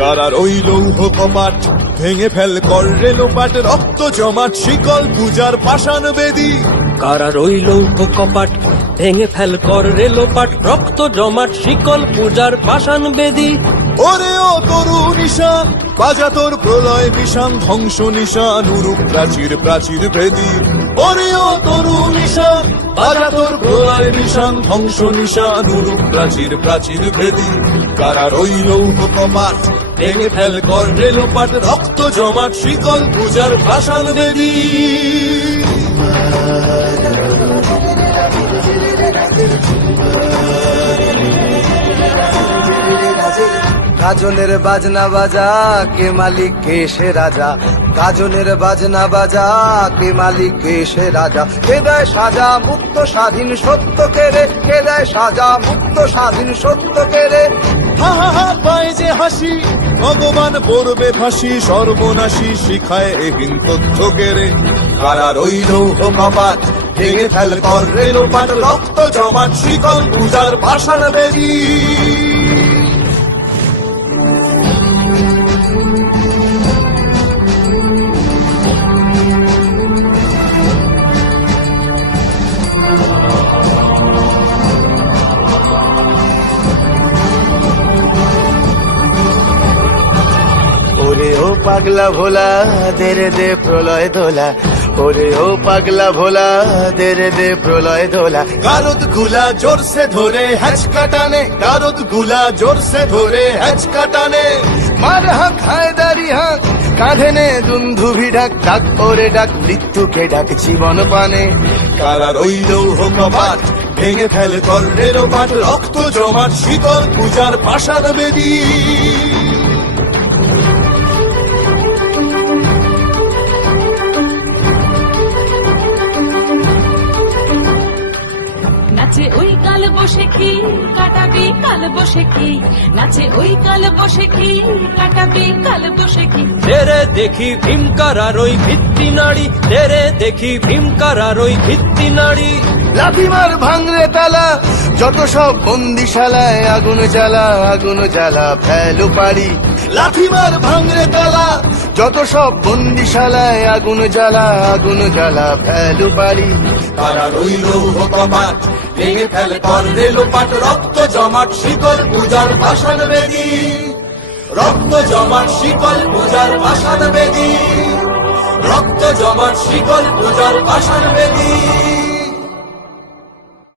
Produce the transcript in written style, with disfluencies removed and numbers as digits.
কারার ওই লৌহ কপাট ভেঙে ফেল কর রেলোপাট, রক্ত জমাট শিকল পূজার পাষাণ বেদী। কারা রইল কপাট ভেঙে ফেল কর রেলোপাট, রক্ত জমাট শিকল পূজার পাষাণ বেদী। ওরে ও তরু নিশান বাজা তোর প্রলয় বিষান, ধ্বংস নিশান উরুপ প্রাচীর প্রাচীর ভেদী। ওরে ও তরু নিশান বাজা তোর প্রলয় বিষান, ধ্বংস নিশান উরুপ প্রাচীর প্রাচীর ভেদী। কারা রইল কপাট ভেঙে ফেল কর রেলোপাট, রক্ত জমাট শিকল পূজার পাষাণ বেদী। গাজনের বাজনা বাজা কে মালিক কে সে রাজা, গাজনের বাজনা বাজা কে মালিক কে সে রাজা। কে দেয় সাজা মুক্ত স্বাধীন সত্য কেড়ে, কে দেয় সাজা মুক্ত স্বাধীন সত্য কেড়ে। হা হা হা পায় যে হাসি ভগবান পড়বে ফাঁসি, সর্বনাশী শিখায় এহীন তথ্য কেড়ে। কারা রইল কপাট ভেঙে ফেল কর রেলোপাট, রক্ত জমাট শিকল পূজার পাষাণ বেদী। ওরে ও পাগলা ভোলা দে রে দে প্রলয় দোলা, ওরে ও পাগলা ভোলা দে রে দে প্রলয় দোলা। গারদ গুলা জোরসে ধরে হ্যাচকা টানে, গারদ গুলা জোরসে ধরে হ্যাচকা টানে। মার হাঁক হায়দারি হাঁক কাঁধে নে দুন্ধুভি ডাক, ডাক ওরে ডাক মৃত্যুকে ডাক জীবন পানে। কারা রইল কপাট ভেঙে ফেল কর রেলোপাট, রক্ত জমাট শিকল পূজার পাষাণ বেদী। নাচে ওই কাল বসে কি কাটাবি কাল বসে কি, নাচে ওই কাল বসে কি কাটাবি কাল বসে কি। তেরে দেখি ভীমকারার ওই ভিত্তি নাড়ি, তেরে দেখি ভীমকারার ওই ভিত্তি নাড়ি। লাথিমার ভাঙরে তালা যত সব বন্দিশালায়, আগুন জ্বালা আগুন জ্বালা ফেলু পারি। লাথিমার ভাঙরে তালা যত সব বন্দিশালায়, আগুন জ্বালা আগুন জ্বালা ফেলু পারি। কারা রইল কপাট ভেঙে ফেল কর রেলোপাট, রক্ত জমাট শিকল পূজার পাষাণ বেদী। রক্ত জমাট শিকল পূজার পাষাণ বেদী, রক্ত জমাট শিকল পূজার পাষাণ বেদী।